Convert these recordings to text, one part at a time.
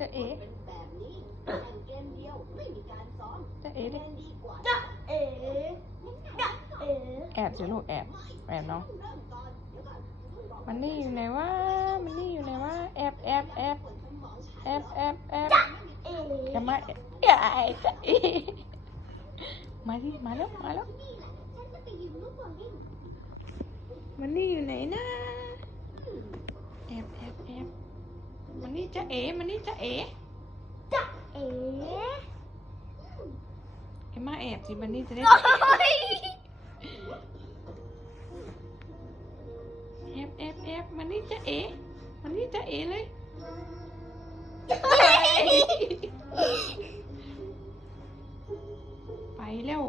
จะเอ๋เป็นแบบนี้แข่งเกมเดียวไม่มีการซ้อมจะเอ๋ดิเล่นดีกว่าจะเอ๋จะเอ๋แอบสิลูกแอบแอบเนาะเริ่มก่อนเดี๋ยวก่อนมันนี่อยู่ไหนวะมันนี่อยู่ไหนวะแอบแอบแอบแอบแอบแอบเอ๋จะมาอย่าจะเอ๋มาดิมาแล้วมาแล้วมันนี่อยู่ไหนนะแอบแอบแอบมันนี่ จะเอ๋มันนี่จะเอ๋จะเอ๋ไอ้มาแอบสิมันนี่จะได้โอ้ยแอบแอบแอบมันนี่จะเอ๋มันนี่จะเอ๋เลยไปแล้ว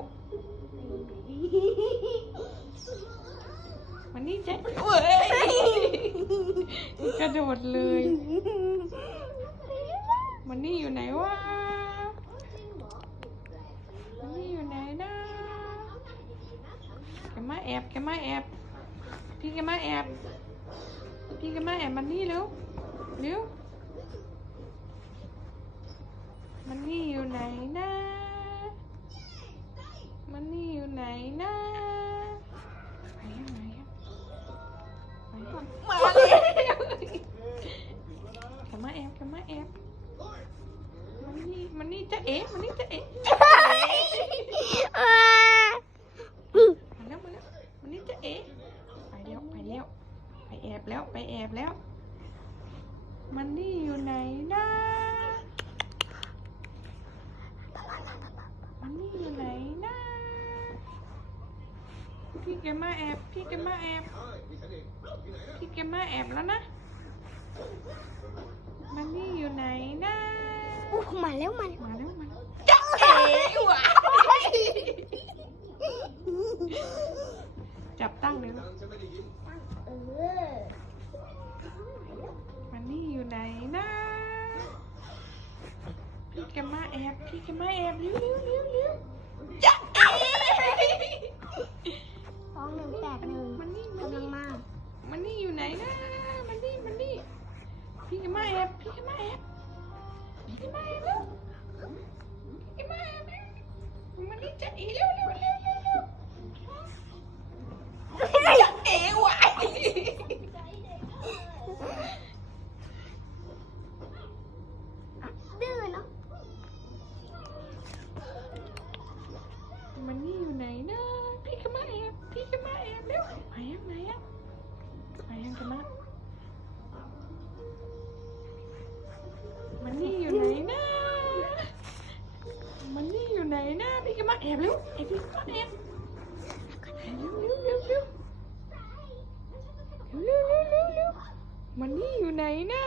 มันนี่จะเว้ยกระโดดเลย มันนี่อยู่ไหนวะมันนี่อยู่ไหนนะแกมาแอบแกมาแอบ พี่แกมาแอบ พี่แกมาแอบมันนี่เร็วเร็วมันนี่อยู่ไหนนะมันนี่อยู่ไหนนะไปยังไงไปก่อนมาเลยแกมาแอบแกมาแอบมัน นี่มันนี่จะเอ๋มันนี่จะเอ๋อ่ามาแล้วมาแล้วมันนี่จะเอ๋ไปแล้วไปแล้วไปแอบแล้วไปแอบแล้ว มันนี่อยู่ไหนนะมันนี่อยู่ไหนนะพี่แกมาแอบพี่แกมาแอบพี่แกมาแอบแล้วนะ มันนี่ อู้มาแล้วมาแล้วมาแล้วมาแล้วจะเอ๋หวะจับตั้งเลยลูกเออมันนี่อยู่ไหนนะพี่แกมาแอบพี่แกมาแอบเร็วเร็วเร็วเร็วจะเอ๋สองหนึ่งแปดหนึ่งมันนี่มันกำลันี่งมามันนี่อยู่ไหนนะมันนี่มันนี่พี่แกมาแอบพี่แกมาแอบ Imam Imam Imam ni, Imam Imam Imam Imam นะพี่แกมาแอบเร็วไอพี่ก็แอบมันนี่อยู่ไหนนะ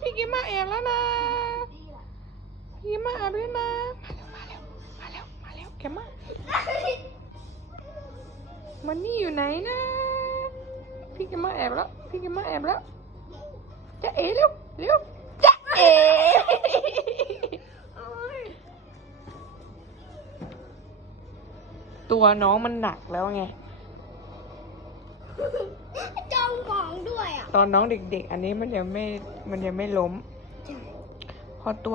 พี่กิมาแอบแล้วนะพี่กิมาแอบแล้วนะมาเร็วมาเร็วมาเร็วมาเร็วแกมามันนี่อยู่ไหนนะพี่กิมาแอบแล้วพี่กิมาแอบแล้วจะเอ๋เร็วเร็วจะเอ๋ ตัวน้องมันหนักแล้วไงจ้องมองด้วยอะ ตอนน้องเด็ก ๆ อันนี้มันยังไม่ มันยังไม่ล้ม พอตัว